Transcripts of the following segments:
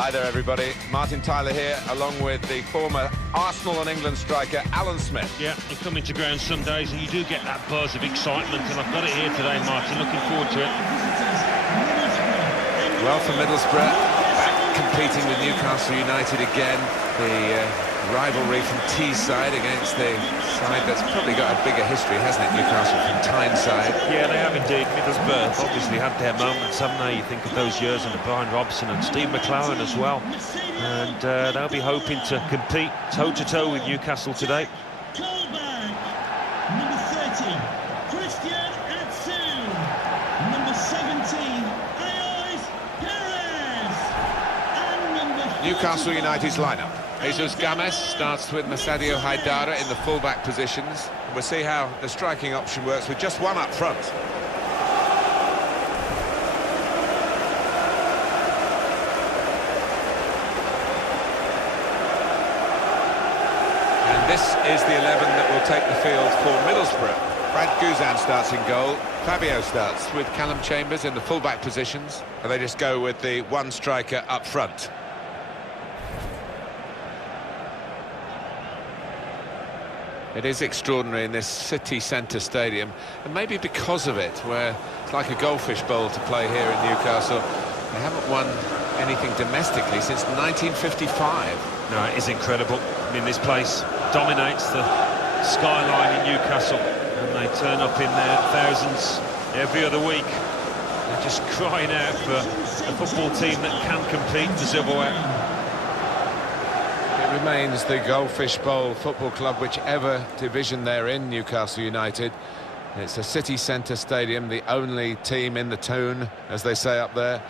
Hi there, everybody. Martin Tyler here, along with the former Arsenal and England striker, Alan Smith. Yeah, you come into ground some days and you do get that buzz of excitement, and I've got it here today, Martin. Looking forward to it. Well, for Middlesbrough, back competing with Newcastle United again. The rivalry from Teesside against the side that's probably got a bigger history, hasn't it, Newcastle from Tyneside? Yeah, they have indeed. Middlesbrough obviously had their moments, haven't they? You think of those years under Brian Robson and Steve McClaren as well. And they'll be hoping to compete toe-to-toe with Newcastle today. Number 30, Christian Atsu. Number 17, Ayoze Perez. And number Newcastle United's lineup. Jesus Games starts with Masadio Haidara in the full-back positions. We'll see how the striking option works with just one up front. And this is the 11 that will take the field for Middlesbrough. Brad Guzan starts in goal. Fabio starts with Callum Chambers in the full-back positions. And they just go with the one striker up front. It is extraordinary in this city centre stadium, and maybe because of it, where it's like a goldfish bowl to play here in Newcastle. They haven't won anything domestically since 1955. No, it is incredible. I mean, this place dominates the skyline in Newcastle, and they turn up in their thousands every other week. They're just crying out for a football team that can compete for silverware. It remains the Goldfish Bowl Football Club, whichever division they're in, Newcastle United. It's a city centre stadium, the only team in the town, as they say up there.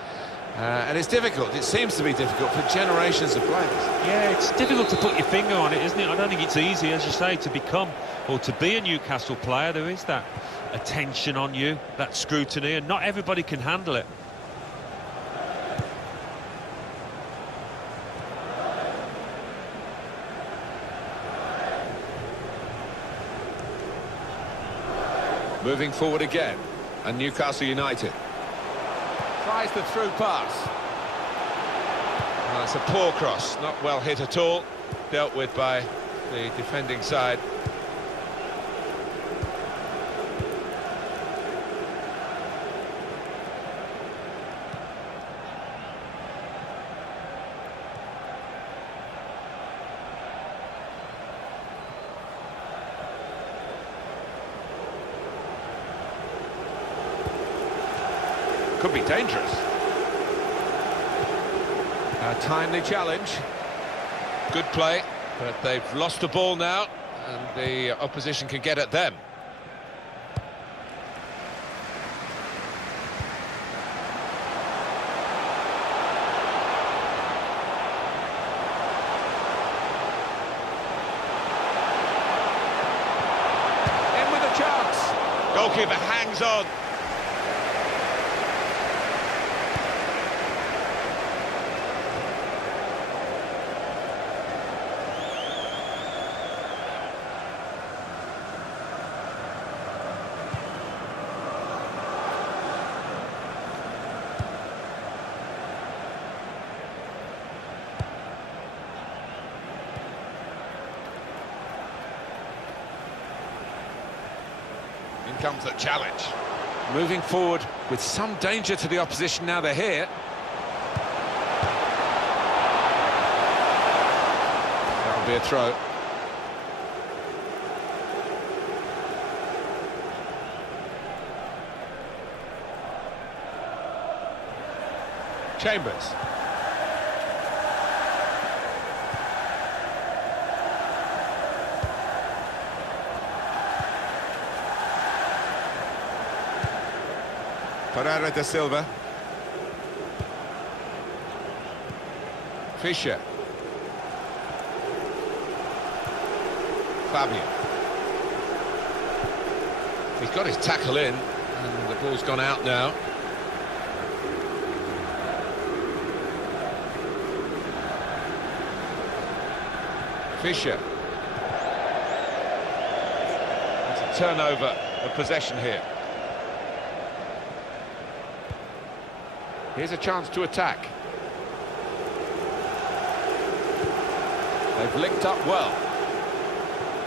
And it's difficult, it seems to be difficult for generations of players. Yeah, it's difficult to put your finger on it, isn't it? I don't think it's easy, as you say, to become or to be a Newcastle player. There is that attention on you, that scrutiny, and not everybody can handle it. Moving forward again, and Newcastle United tries the through pass. It's a poor cross, not well hit at all, dealt with by the defending side. Could be dangerous. A timely challenge. Good play, but they've lost the ball now, and the opposition can get at them. In with a chance. Goalkeeper hangs on. In comes the challenge. Moving forward with some danger to the opposition now they're here. That'll be a throw. Chambers. Pereira da Silva. Fisher. Fabian. He's got his tackle in, and the ball's gone out now. Fisher. It's a turnover of possession here. Here's a chance to attack. They've linked up well.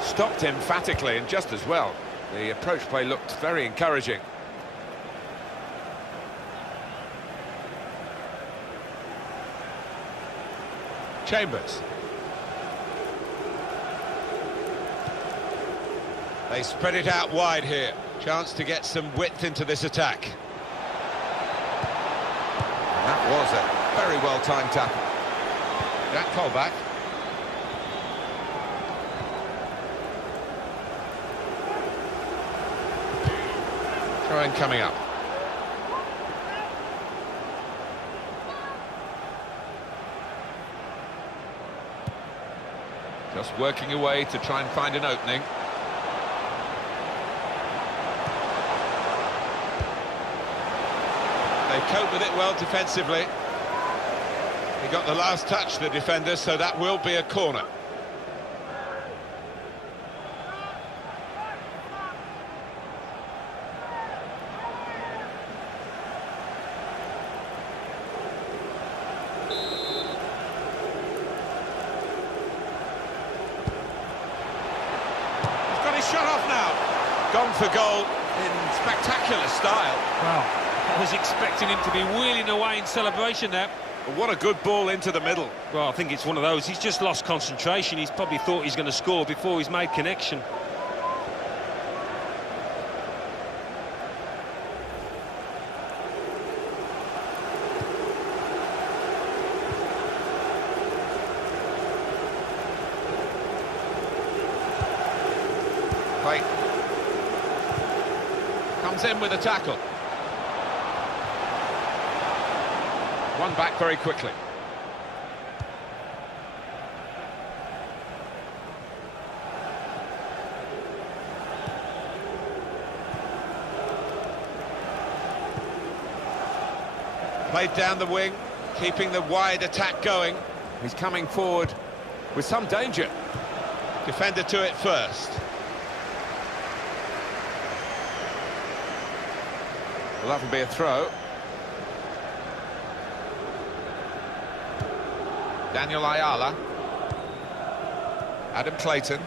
Stopped emphatically and just as well. The approach play looked very encouraging. Chambers. They spread it out wide here. Chance to get some width into this attack. And that was a very well-timed tackle. Jack Colback. Throw-in coming up. Just working away to try and find an opening. They cope with it well defensively. He got the last touch, the defender, so that will be a corner. He's got his shot off now. Gone for goal in spectacular style. Wow. I was expecting him to be wheeling away in celebration there. But what a good ball into the middle. Well, I think it's one of those. He's just lost concentration. He's probably thought he's going to score before he's made connection. Right. Comes in with a tackle. One back very quickly. Played down the wing, keeping the wide attack going. He's coming forward with some danger. Defender to it first. Well, that'll be a throw. Daniel Ayala. Adam Clayton.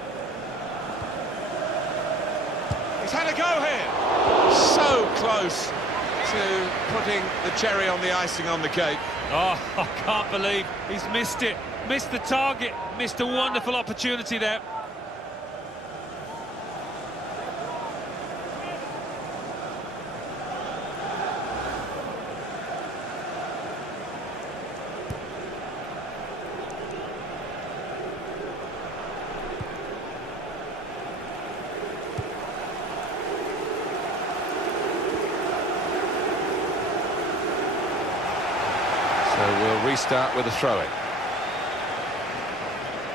He's had a go here. So close to putting the cherry on the icing on the cake. Oh, I can't believe he's missed it. Missed the target. Missed a wonderful opportunity there. So we'll restart with a throw-in.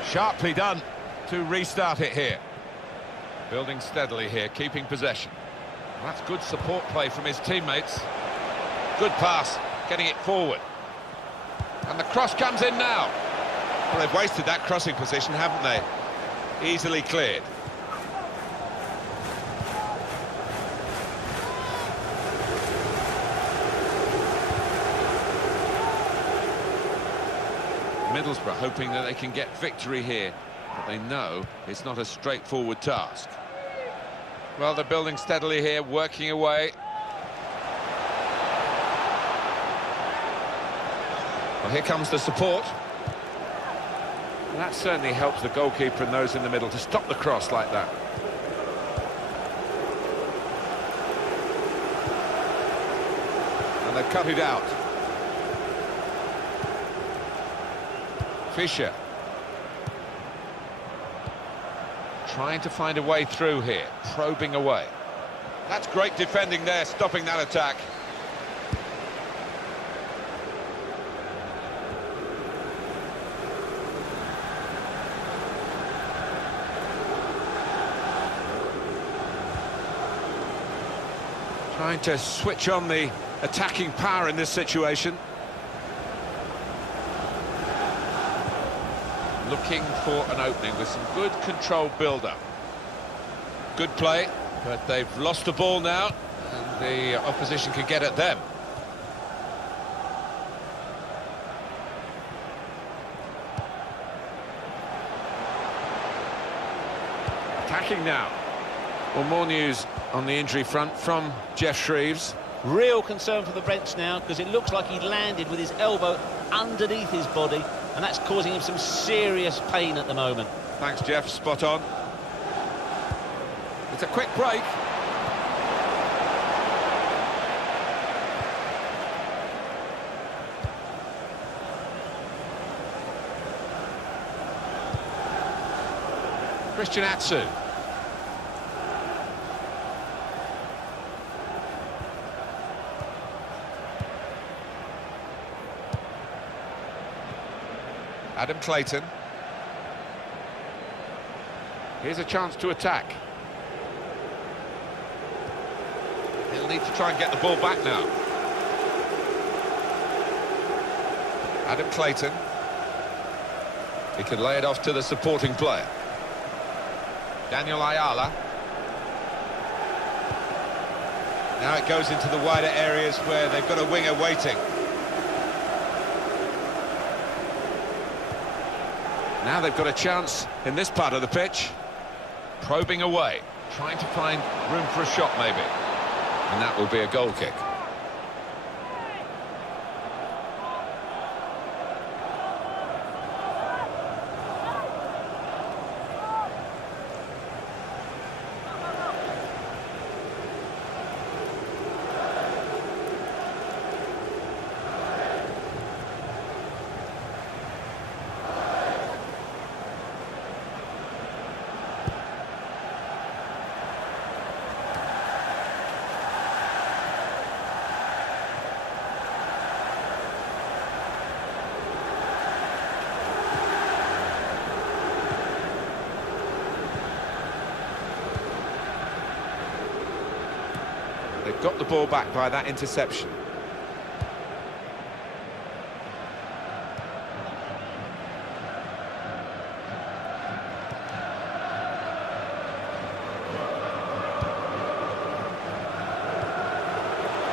Sharply done to restart it here. Building steadily here, keeping possession. That's good support play from his teammates. Good pass, getting it forward. And the cross comes in now. Well, they've wasted that crossing position, haven't they? Easily cleared. Middlesbrough hoping that they can get victory here, but they know it's not a straightforward task. Well, they're building steadily here, working away. Well, here comes the support. And that certainly helps the goalkeeper and those in the middle to stop the cross like that. And they've cut it out. Fisher. Trying to find a way through here, probing away. That's great defending there, stopping that attack. Trying to switch on the attacking power in this situation. Looking for an opening with some good controlled build-up. Good play, but they've lost the ball now, and the opposition can get at them. attacking now. Well, more news on the injury front from Jeff Shreves. Real concern for the bench now, because it looks like he landed with his elbow underneath his body, and that's causing him some serious pain at the moment. Thanks, Jeff. Spot on. It's a quick break. Christian Atsu. Adam Clayton. Here's a chance to attack. He'll need to try and get the ball back now. Adam Clayton. He can lay it off to the supporting player. Daniel Ayala. Now it goes into the wider areas where they've got a winger waiting. Now they've got a chance in this part of the pitch. Probing away, trying to find room for a shot maybe. And that will be a goal kick. They've got the ball back by that interception.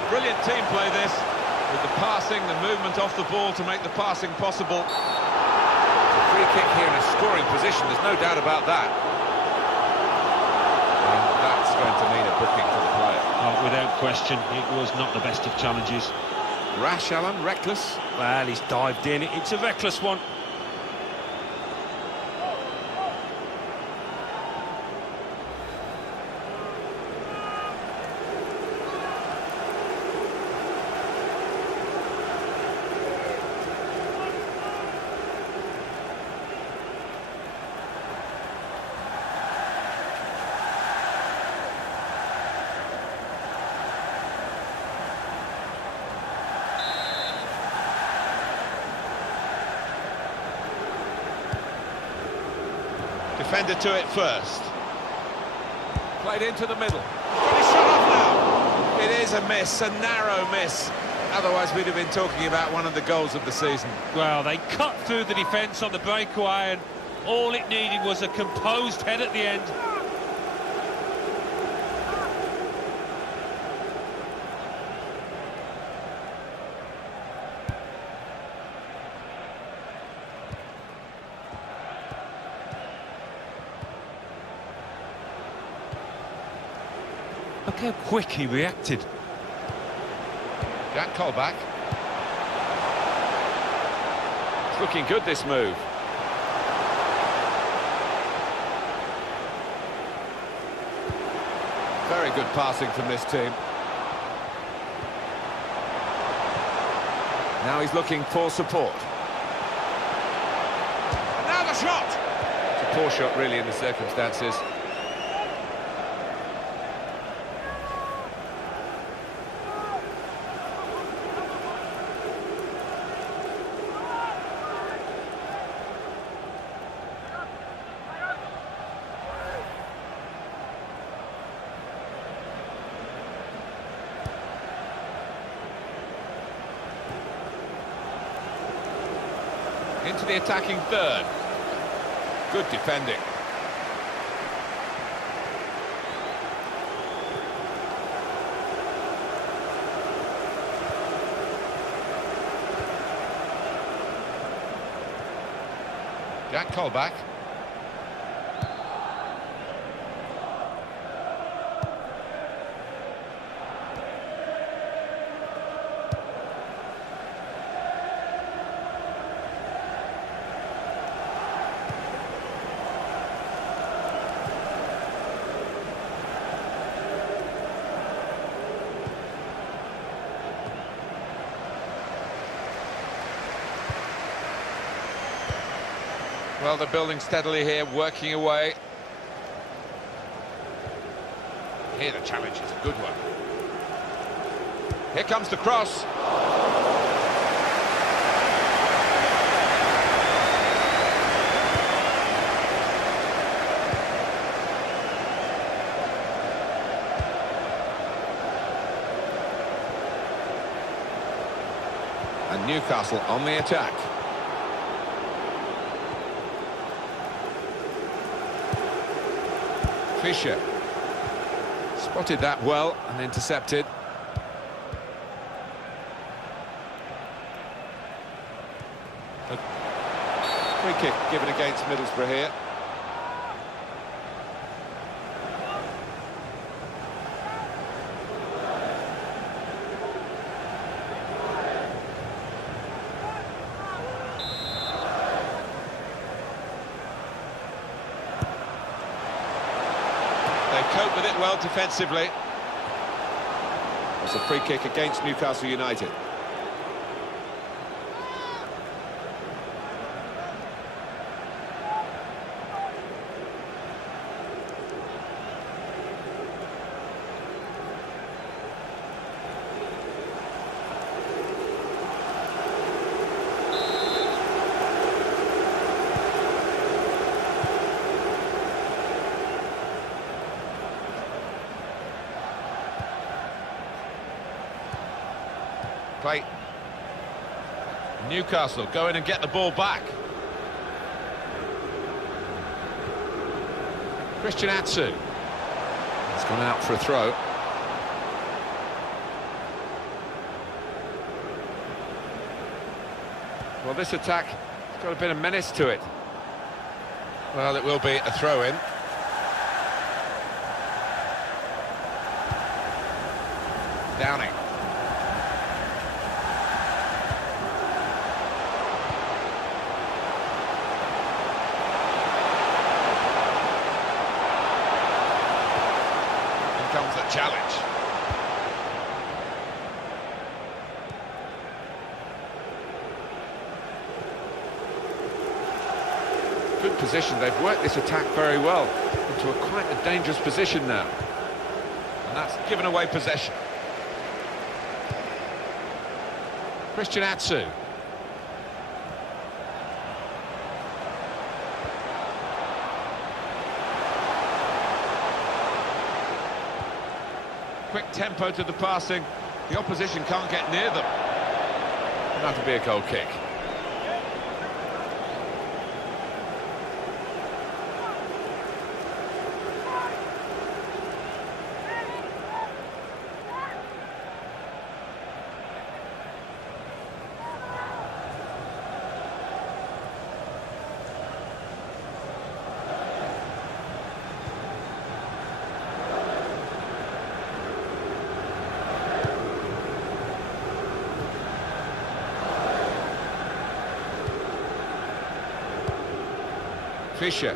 Brilliant team play this, with the passing, the movement off the ball to make the passing possible. It's a free kick here in a scoring position, there's no doubt about that. And that's going to mean a booking for the player. Oh, without question, it was not the best of challenges. Rash, Alan, reckless? Well, he's dived in. It's a reckless one. Defender to it first. Played into the middle. Got his shot off now. It is a miss, a narrow miss. Otherwise we'd have been talking about one of the goals of the season. Well, they cut through the defence on the breakaway, and all it needed was a composed head at the end. Look how quick he reacted. Jack Colback. It's looking good, this move. Very good passing from this team. Now he's looking for support. And now the shot! It's a poor shot, really, in the circumstances. Into the attacking third. Good defending. Jack Colback. Well, they're building steadily here, working away. Here the challenge is a good one. Here comes the cross. And Newcastle on the attack. Fisher spotted that well and intercepted. A free kick given against Middlesbrough here. They cope with it well defensively. It's a free kick against Newcastle United. Play. Newcastle go in and get the ball back. Christian Atsu. It's gone out for a throw. Well, this attack has got a bit of menace to it. Well, it will be a throw-in. Downing. Comes the challenge. Good position. They've worked this attack very well into quite a dangerous position now. And that's given away possession. Christian Atsu. Quick tempo to the passing. The opposition can't get near them. And that'll be a goal kick. Fisher.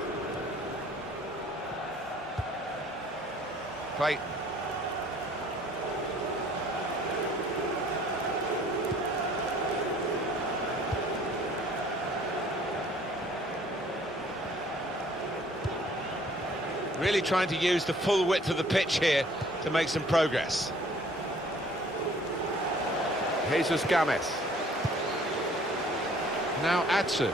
Play. Really trying to use the full width of the pitch here to make some progress. Jesus Games. Now Atsu.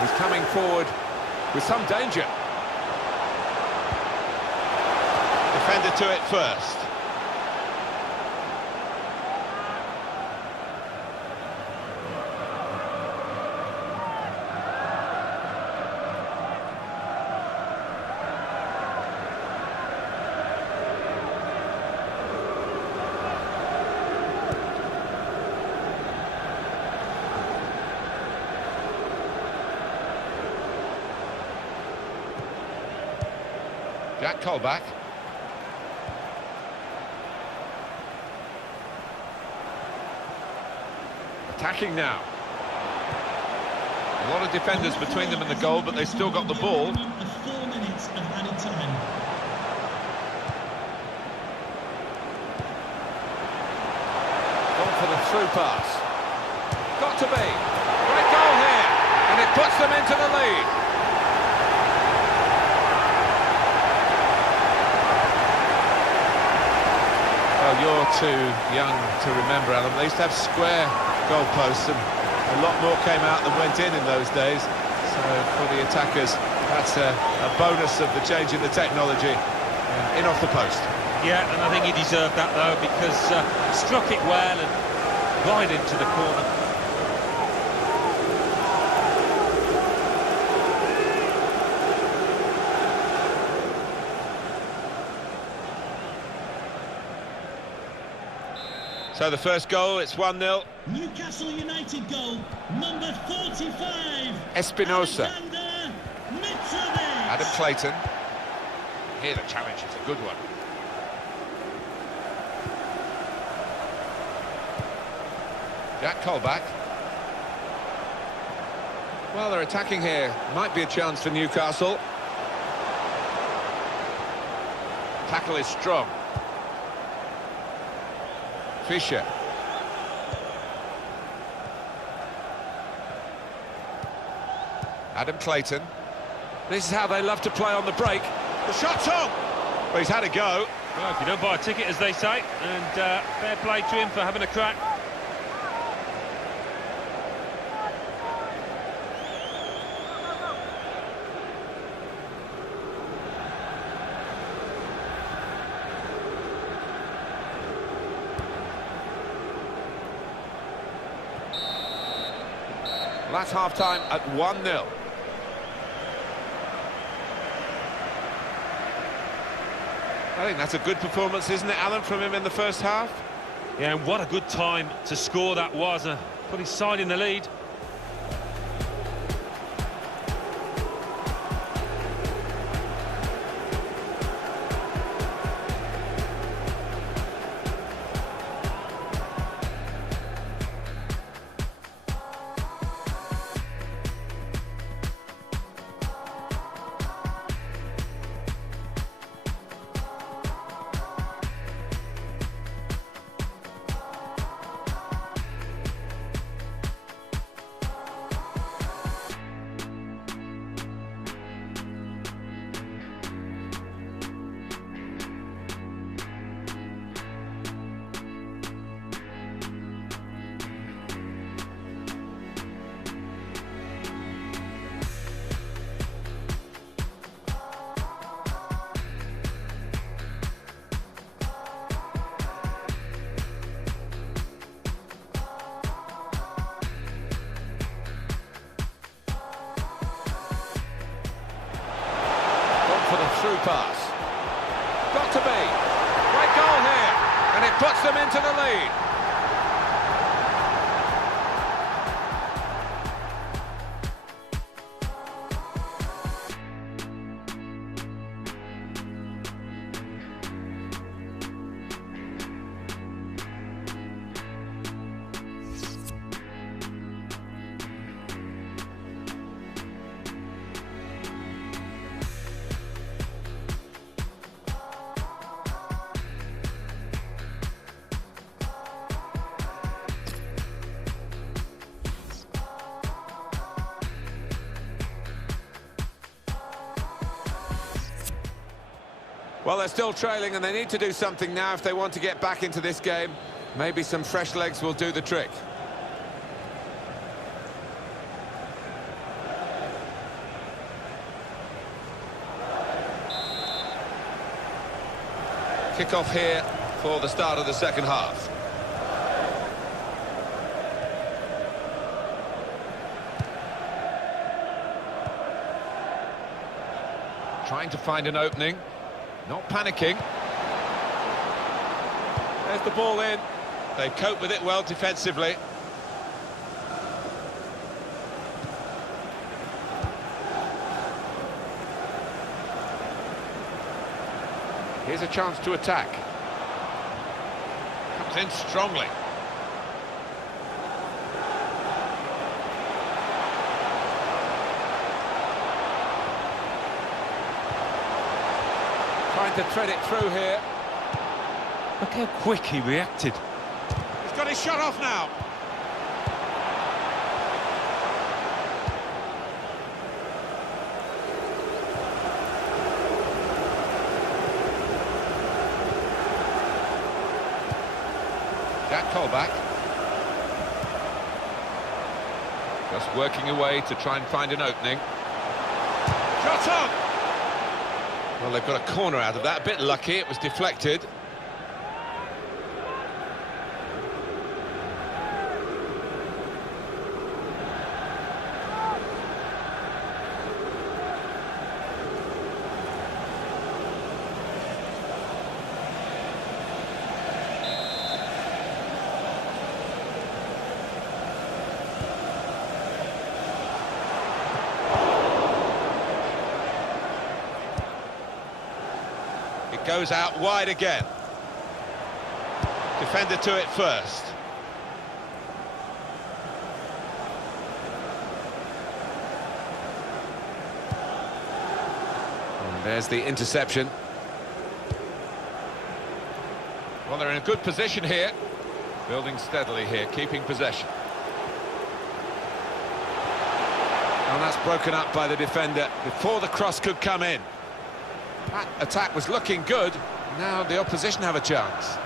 He's coming forward with some danger. Defender to it first. Jack Colback. Attacking now. A lot of defenders between them and the goal, but they still got the ball. 4 minutes of added time. Gone for the through pass. Got to be. Great goal here, and it puts them into the lead. Well, you're too young to remember, Alan. They used to have square goalposts, and a lot more came out than went in those days. So for the attackers, that's a bonus of the change in the technology. In off the post. Yeah, and I think he deserved that, though, because struck it well and right into the corner. So the first goal, it's 1-0. Newcastle United goal, number 45. Espinosa. Alexander Mitrovic. Adam Clayton. Here the challenge is a good one. Jack Colback. Well, they're attacking here. Might be a chance for Newcastle. Tackle is strong. Fisher. Adam Clayton. This is how they love to play on the break. The shot's on! Well, he's had a go. Well, if you don't buy a ticket, as they say, and fair play to him for having a crack. Well, that's half-time at 1-0. I think that's a good performance, isn't it, Alan, from him in the first half? Yeah, and what a good time to score that was. Put his side in the lead. For the through pass. Got to be. Great goal here, and it puts them into the lead. Well, they're still trailing, and they need to do something now if they want to get back into this game. Maybe some fresh legs will do the trick. Kick-off here for the start of the second half. Trying to find an opening. Not panicking. There's the ball in. They cope with it well defensively. Here's a chance to attack. Comes in strongly. trying to thread it through here. Look how quick he reacted. He's got his shot off now. Jack Colback. Just working away to try and find an opening. Shot on! Well, they've got a corner out of that. A bit lucky, it was deflected. It goes out wide again. Defender to it first. And there's the interception. Well, they're in a good position here. Building steadily here, keeping possession. And that's broken up by the defender before the cross could come in. That attack was looking good. Now the opposition have a chance.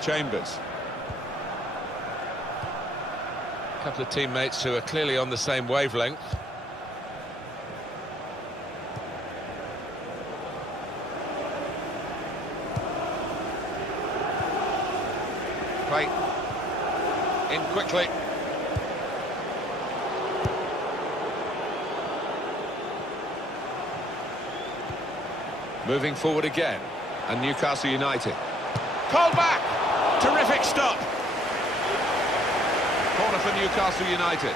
Chambers. A couple of teammates who are clearly on the same wavelength. Play in quickly. Moving forward again, and Newcastle United. Called back! Terrific stop! Corner for Newcastle United.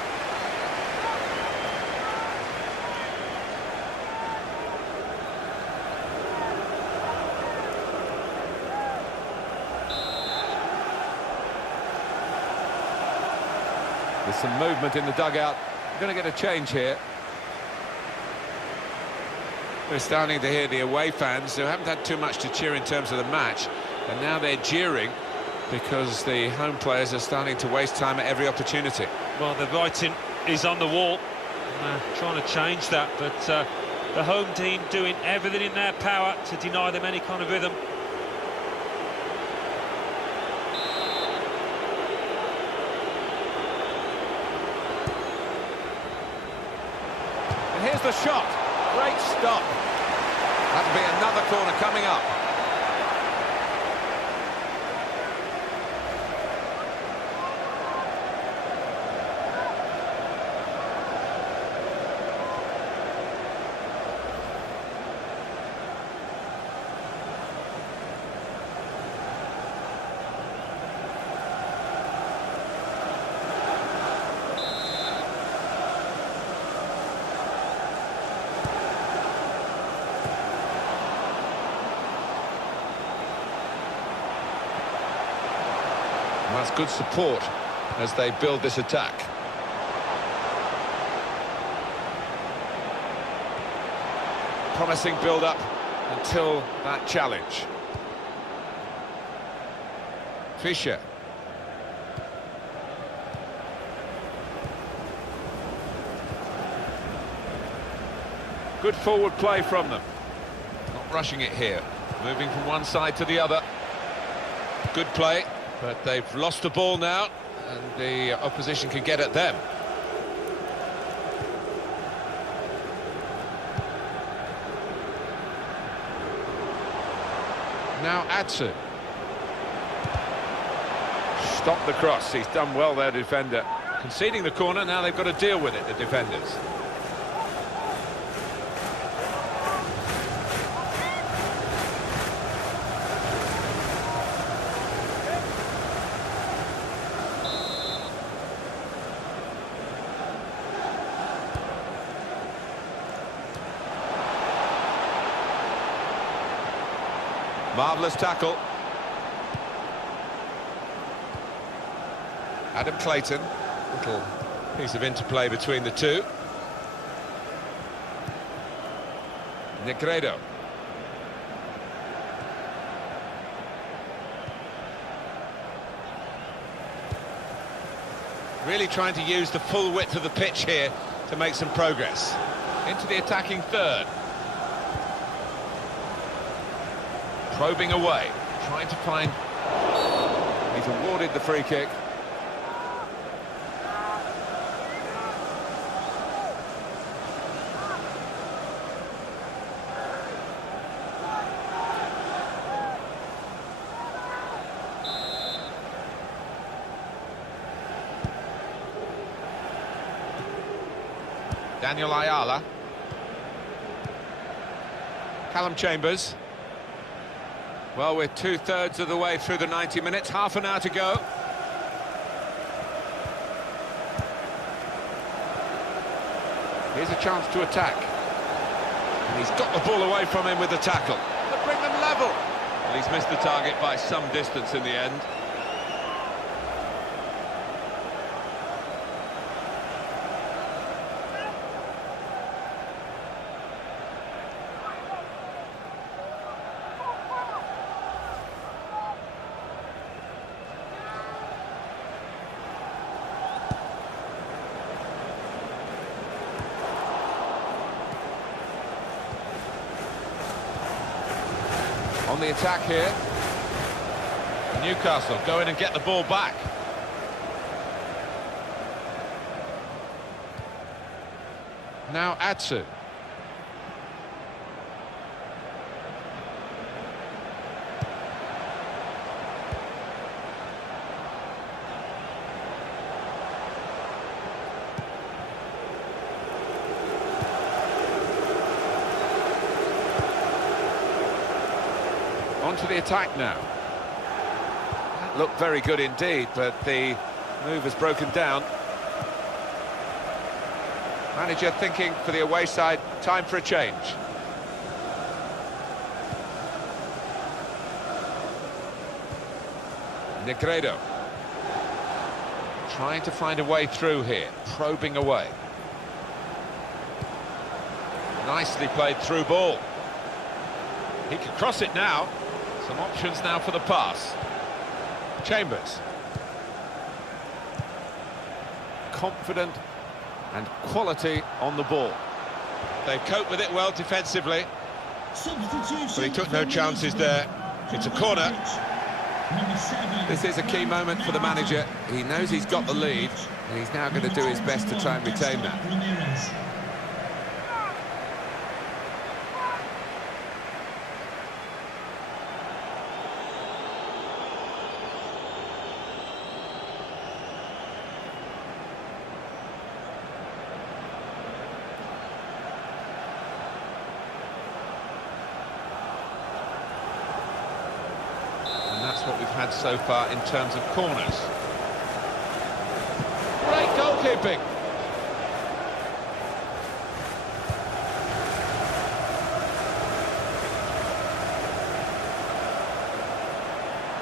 There's some movement in the dugout. We're going to get a change here. We're starting to hear the away fans who haven't had too much to cheer in terms of the match, and now they're jeering because the home players are starting to waste time at every opportunity. Well, the writing is on the wall. Trying to change that, but the home team doing everything in their power to deny them any kind of rhythm. And here's the shot. Great stop. That'll be another corner coming up. That's good support as they build this attack. Promising build-up until that challenge. Fischer. Good forward play from them. Not rushing it here. Moving from one side to the other. Good play. But they've lost the ball now, and the opposition can get at them. Now Adson. Stop the cross. He's done well there, defender. Conceding the corner, now they've got to deal with it, the defenders. Marvellous tackle. Adam Clayton. Little piece of interplay between the two. Negredo. Really trying to use the full width of the pitch here to make some progress. Into the attacking third. Probing away, trying to find... He's awarded the free kick. Daniel Ayala. Callum Chambers. Well, we're two-thirds of the way through the 90 minutes, half an hour to go. Here's a chance to attack. And he's got the ball away from him with the tackle. To bring them level. Well, he's missed the target by some distance in the end. On the attack here. Newcastle go in and get the ball back. Now Atsu. On to the attack now. That looked very good indeed, but the move has broken down. Manager thinking for the away side, time for a change. Negredo. Trying to find a way through here, probing away. Nicely played through ball. He can cross it now. Some options now for the pass. Chambers. Confident and quality on the ball. They cope with it well defensively. But he took no chances there. It's a corner. This is a key moment for the manager. He knows he's got the lead, and he's now going to do his best to try and retain that. What we've had so far in terms of corners. Great goalkeeping.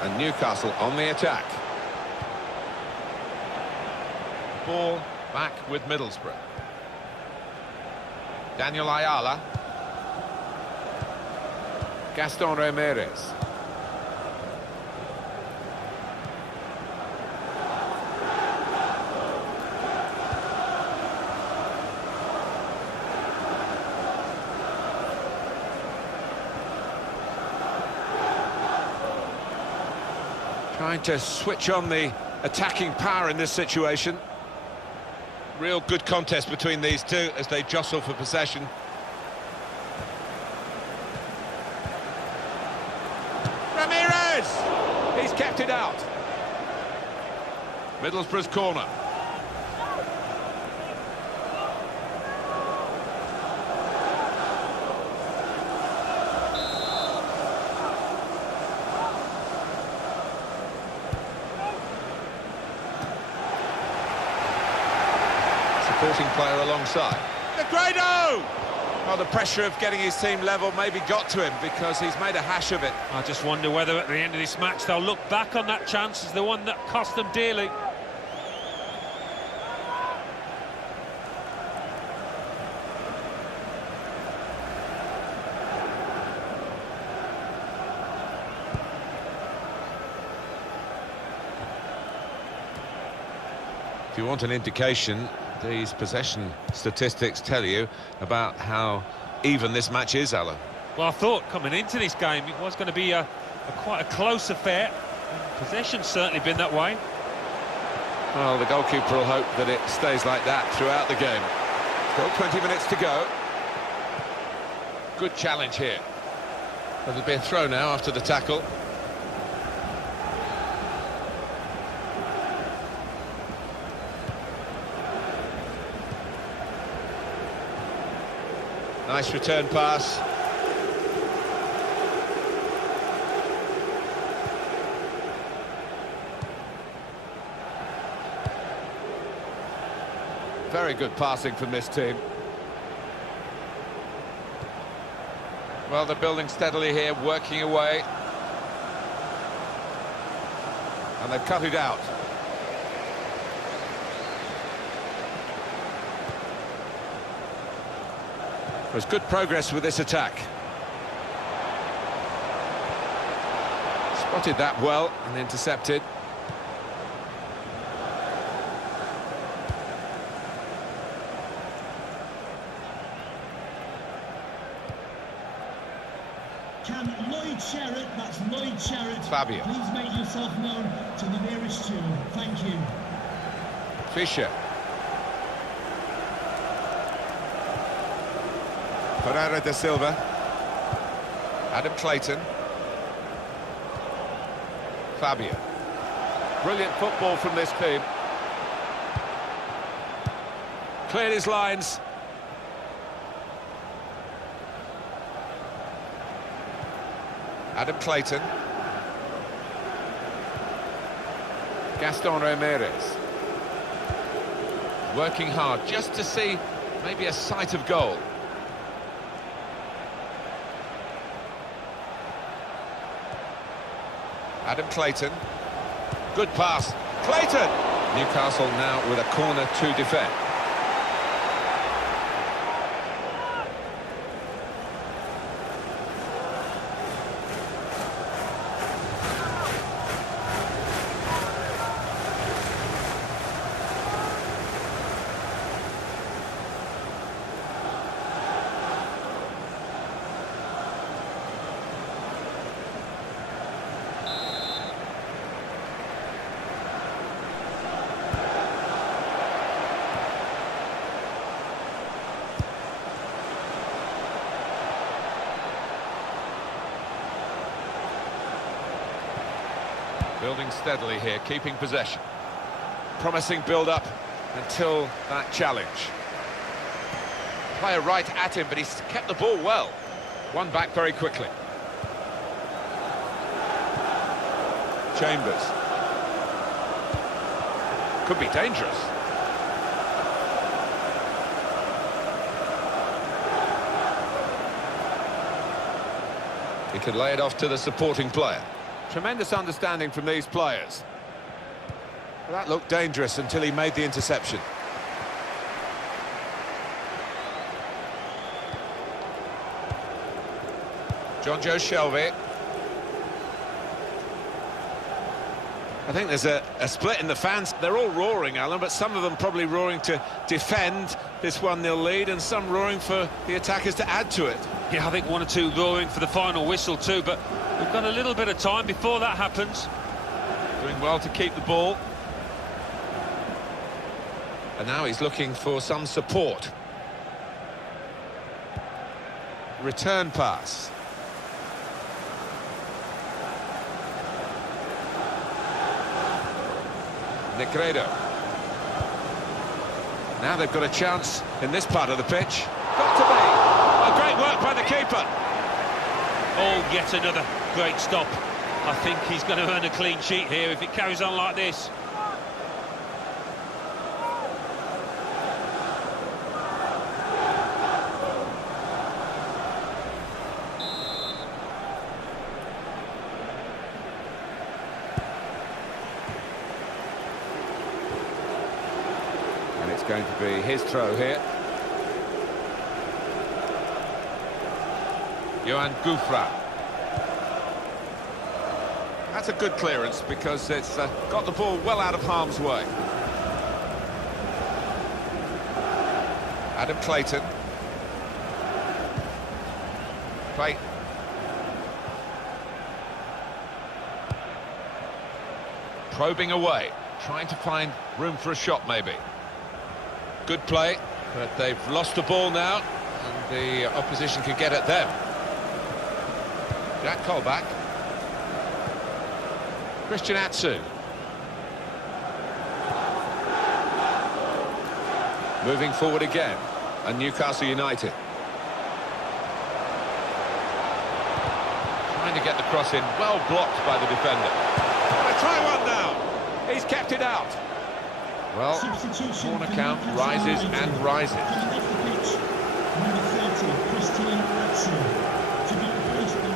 And Newcastle on the attack. Ball back with Middlesbrough. Daniel Ayala. Gaston Ramirez. Trying to switch on the attacking power in this situation. Real good contest between these two as they jostle for possession. Ramirez! He's kept it out. Middlesbrough's corner. Supporting player alongside. Negredo! Well, the pressure of getting his team level maybe got to him because he's made a hash of it. I just wonder whether at the end of this match they'll look back on that chance as the one that cost them dearly. If you want an indication, these possession statistics tell you about how even this match is, Alan. Well, I thought coming into this game it was going to be quite a close affair. Possession's certainly been that way. Well, the goalkeeper will hope that it stays like that throughout the game. Still 20 minutes to go. Good challenge here. There'll be a throw now after the tackle. Nice return pass. Very good passing from this team. Well, they're building steadily here, working away. And they've cut it out. There's good progress with this attack. Spotted that well and intercepted. Can Lloyd Sherritt, that's Lloyd Sherritt. Fabio. Please make yourself known to the nearest steward. Thank you. Fisher. Pereira da Silva. Adam Clayton. Fabio. Brilliant football from this team. Cleared his lines. Adam Clayton. Gaston Ramirez. Working hard just to see maybe a sight of goal. Adam Clayton. Good pass. Clayton! Newcastle now with a corner to defend. Building steadily here, keeping possession. Promising build-up until that challenge. Player right at him, but he's kept the ball well. One back very quickly. Chambers. Could be dangerous. He could lay it off to the supporting player. Tremendous understanding from these players. That looked dangerous until he made the interception. John Joe Shelby. I think there's a split in the fans. They're all roaring, Alan, but some of them probably roaring to defend this 1-0 lead and some roaring for the attackers to add to it. Yeah, I think one or two roaring for the final whistle too, but we've got a little bit of time before that happens. Doing well to keep the ball. And now he's looking for some support. Return pass. Negredo. Now they've got a chance in this part of the pitch. Got to be! A great work by the keeper. Oh, yet another great stop. I think he's going to earn a clean sheet here if it carries on like this. And it's going to be his throw here. Johan Gouffra. That's a good clearance because it's got the ball well out of harm's way. Adam Clayton. Clayton. Probing away, trying to find room for a shot maybe. Good play, but they've lost the ball now, and the opposition can get at them. Jack Colback. Christian Atsu. Moving forward again, and Newcastle United. Trying to get the cross in, well blocked by the defender. They try one now. He's kept it out. Well, corner count rises and rises. Number 30, Christian Atsu, to be replaced by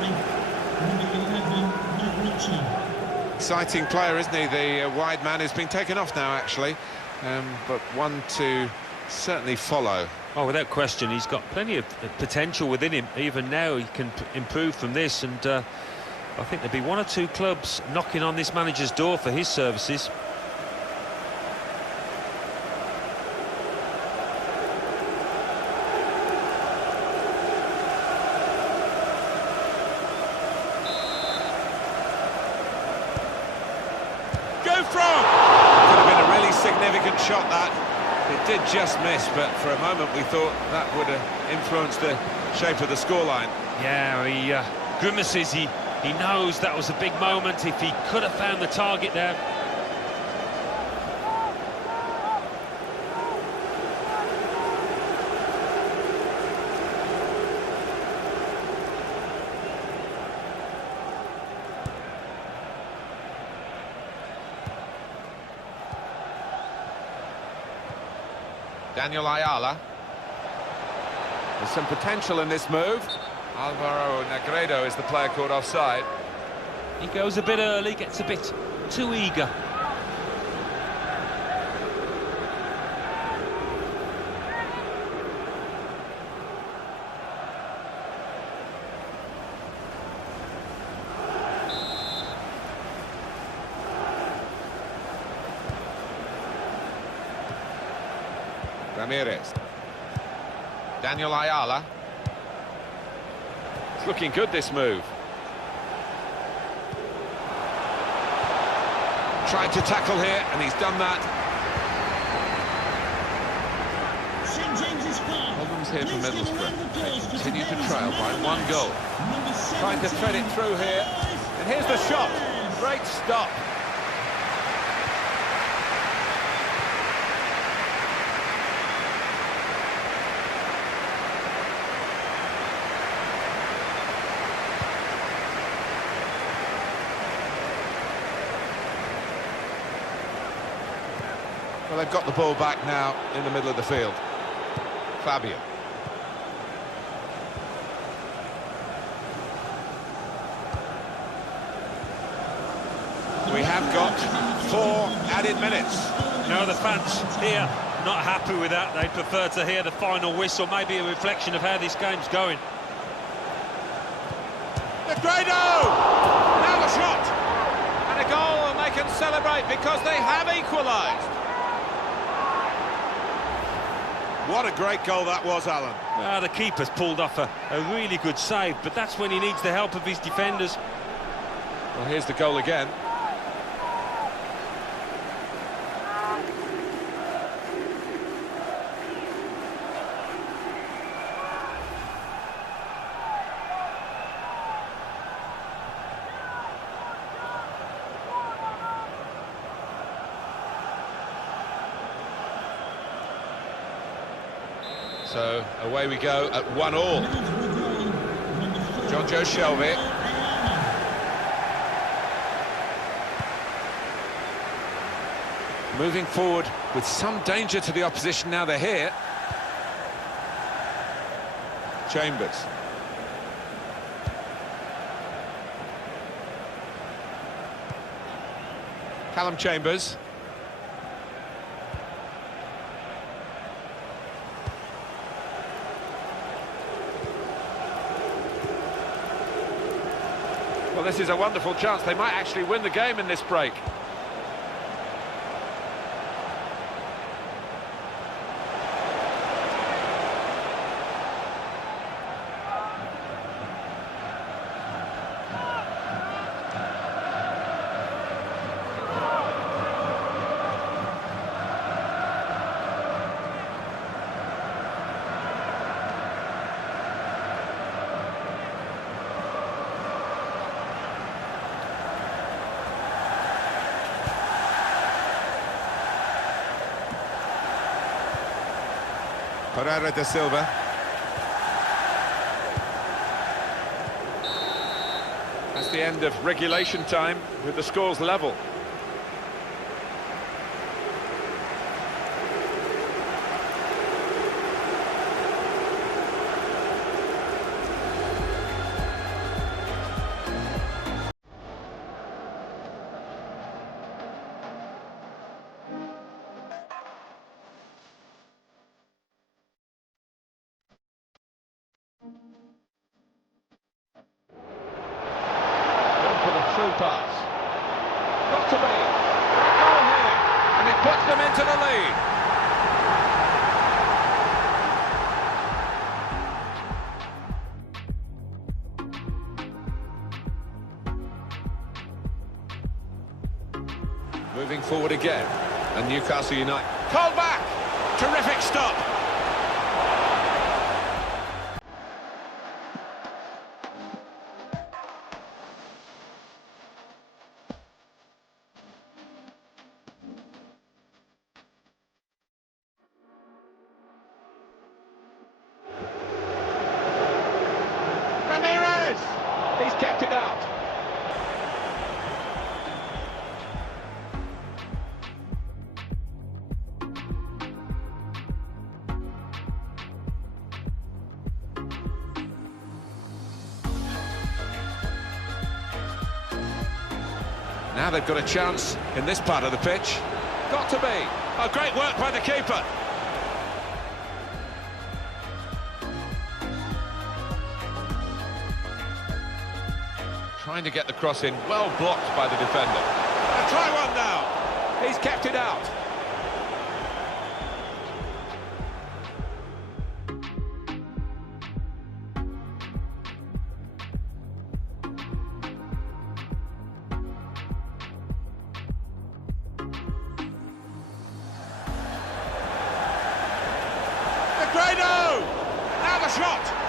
number 11, Matt Ritchie. Exciting player, isn't he? The wide man has been taken off now, actually, but one to certainly follow. Oh, without question, he's got plenty of potential within him. Even now, he can improve from this, and I think there'll be one or two clubs knocking on this manager's door for his services. Go from! Could have been a really significant shot, that. It did just miss, but for a moment we thought that would have influenced the shape of the scoreline. Yeah, he grimaces. He knows that was a big moment. If he could have found the target there. Daniel Ayala. There's some potential in this move. Alvaro Negredo is the player caught offside. He goes a bit early, gets a bit too eager. Ramirez. Daniel Ayala. It's looking good, this move. Tried to tackle here, and he's done that. St James's Park. Problems here for Middlesbrough. They continue to trail by 1 goal. Trying to thread it through here. And here's the shot. Great stop. Well, they've got the ball back now in the middle of the field. Fabio. We have got 4 added minutes. No, the fans here not happy with that. They prefer to hear the final whistle, maybe a reflection of how this game's going. Negredo! Now the shot! And a goal, and they can celebrate because they have equalised. What a great goal that was, Alan. The keeper's pulled off a really good save, but that's when he needs the help of his defenders. Well, here's the goal again. So away we go at 1-1. John Joe Shelby. Moving forward with some danger to the opposition now they're here. Chambers. Callum Chambers. Well, this is a wonderful chance. They might actually win the game in this break. Pereira da Silva. That's the end of regulation time with the scores level. Through pass. Got to be. Goal here. And it puts them into the lead. Moving forward again. And Newcastle United. Called back. Terrific stop. He's kept it out. Now they've got a chance in this part of the pitch. Got to be. Oh, great work by the keeper. Trying to get the cross in, well blocked by the defender. And try one now. He's kept it out. Negredo! Now the shot.